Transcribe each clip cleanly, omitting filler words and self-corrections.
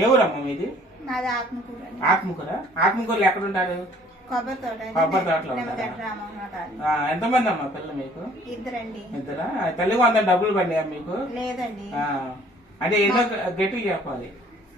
ఏ ఊరమ్మా మీది? నాది ఆత్మకూర. ఆత్మకూరులో ఎక్కడ ఉంటారు? కొబ్బరి తోటలో ఉంటారా? ఎంతమంది అమ్మా పిల్లలు మీకు? ఇద్దరండి. ఇద్దరా? తల్లి వందలు డబ్బులు పడినాయా మీకు? లేదండి. అంటే ఎన్నో గట్టిగా చెప్పాలి.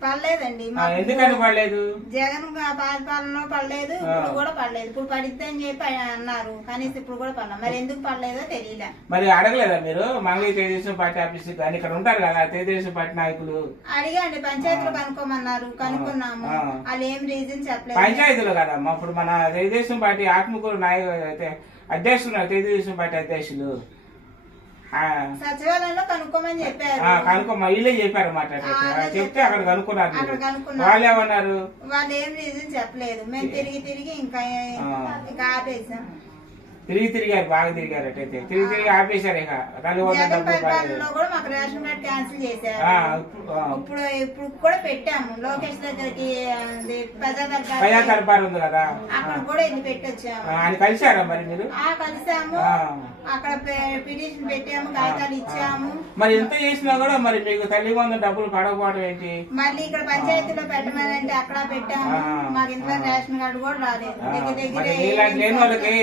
పడలేదండి. ఎందుకని పడలేదు? జగన్ పాలన పడలేదు, ఇప్పుడు కూడా పడలేదు. ఇప్పుడు పడిద్దని చెప్పి అన్నారు, కనీసం ఇప్పుడు కూడా పడలేదు. మరి ఎందుకు పడలేదో తెలియలే. మరి అడగలేదా మీరు? మంగళగిరి తెలుగుదేశం పార్టీ ఆఫీస్ కానీ ఇక్కడ ఉంటారు కదా తెలుగుదేశం పార్టీ నాయకులు? అడిగండి, పంచాయతీలో కనుక్కోమన్నారు, కనుక్కున్నాము. వాళ్ళు ఏం రీజన్ చెప్పలేదు. పంచాయతీలో కదమ్మా, ఇప్పుడు మన తెలుగుదేశం పార్టీ ఆత్మకూరు అధ్యక్షులు, తెలుగుదేశం పార్టీ అధ్యక్షులు సచివాలయంలో కనుక్కోమని చెప్పారు. కనుక్కోమా వీళ్ళే చెప్పారు మాట. చెప్తే అక్కడ కనుక్కున్నారు. వాళ్ళు ఏమన్నారు? వాళ్ళు ఏం రీజన్ చెప్పలేదు. మేము తిరిగి ఇంకా ఆపేసాం. తిరిగారు, బాగా తిరిగారు. అటైతే తిరిగి ఆపేశారు. ఇక పరిపాలనలో కూడా మాకు రేషన్ కార్డు క్యాన్సిల్ చేశారు. ఇప్పుడు కూడా పెట్టాము. లోకేష్ దగ్గరికి ప్రజా దర్బార్ ఉంది కదా, అక్కడ కూడా వెళ్ళి పెట్టొచ్చాము. ఆయన కలిశారా మరి మీరు? కలిసాము. అక్కడ పిటిషన్ పెట్టాము, కాగితాలు ఇచ్చాము. మరి ఎంత చేసినా కూడా మరి మీకు తల్లి వందల డబ్బులు పడకపోవడం ఏంటి? మళ్ళీ ఇక్కడ పంచాయతీలో పెట్టమనంటే అక్కడ పెట్టాము. మాకు ఇంట్లో రేషన్ కార్డు కూడా రాలేదు. లేని వాళ్ళకి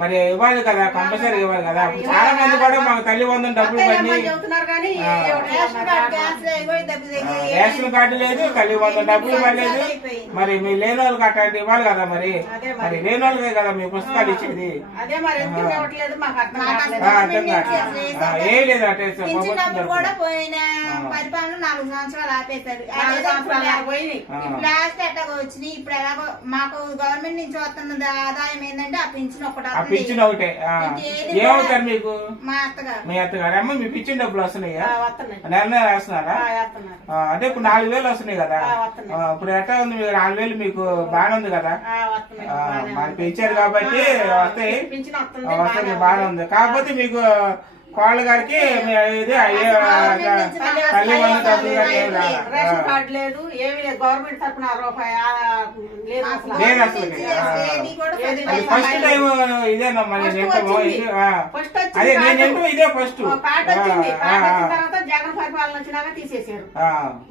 మరి ఇవ్వాలి కదా, కంపల్సరీ ఇవ్వాలి కదా. చాలా మంది కూడా మాకు తల్లి వందల డబ్బులు పడి రేషన్ కార్డు లేదు, తల్లి వందల డబ్బులు పడలేదు. మరి మీ లేని వాళ్ళకి అట్లాంటి ఇవ్వాలి కదా. మరి లేని వాళ్ళకే కదా మీ పుస్తకాలు ఇచ్చేది. ఏం లేదు అటే కూడా పోయిన పరిపాలన 4 సంవత్సరాలు ఆపేశారు. లాస్ట్ ఎట్లా వచ్చినాయి. ఇప్పుడు ఎలాగో మాకు గవర్నమెంట్ నుంచి వస్తున్న ఆదాయం ఏంటంటే ఆ పింఛన్ ఒకటి. పింఛన్ ఒకటే. ఏమవుతారు మీకు? మా అత్తగారు. మీ అత్తగారు. అమ్మ మీ పింఛన్ డబ్బులు వస్తున్నాయా? నెల వేస్తున్నారా? అంటే ఇప్పుడు 4000 వస్తున్నాయి కదా. ఇప్పుడు ఎట్లా ఉంది? 4000 మీకు బాగానే ఉంది కదా. మరి పెంచారు కాబట్టి వస్తాయి, వస్తాయి బాగానే ఉంది. కాకపోతే మీకు కోళ్ళ గారికి తల్లి వందల డబ్బులు రేషన్ కార్డు లేదు, ఏమి లేదు. గవర్నమెంట్ తరఫున రూపాయి లేదు అసలు. ఫస్ట్ టైం ఇదేనమ్మా నేను వింటాము. అదే నేను వింటాము, ఇదే ఫస్ట్. కార్డు వచ్చింది. తర్వాత జగన్ పరిపాలన వచ్చినాక తీసేసారు.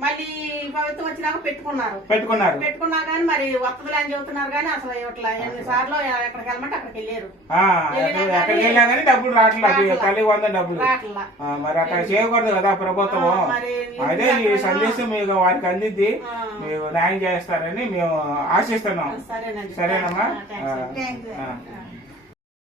మళ్ళీ ప్రభుత్వం వచ్చినాక పెట్టుకున్నా కానీ మరి వస్తుందిలే అని చెబుతున్నారు కానీ అసలు ఇట్లా ఎన్నిసార్లు ఎక్కడికి వెళ్ళమంటే అక్కడికి వెళ్ళారు. ఎక్కడికి వెళ్ళా కానీ డబ్బులు రావట్లేదు, తల్లి వందల డబ్బులు. మరి అట్లా చేయకూడదు కదా ప్రభుత్వము. అదే ఈ సందేశం మీకు వారికి అందిద్ది, మీరు న్యాయం చేస్తారని మేము ఆశిస్తున్నాం. సరేనమ్మా.